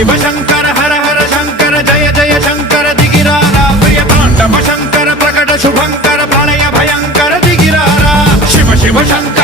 शिव शंकर हर हर शंकर जय जय शंकर दिगिरारा प्रिय तांडव शंकर प्रकट शुभंकर प्रलय भयंकर दिगिरारा शिव शिव शंकर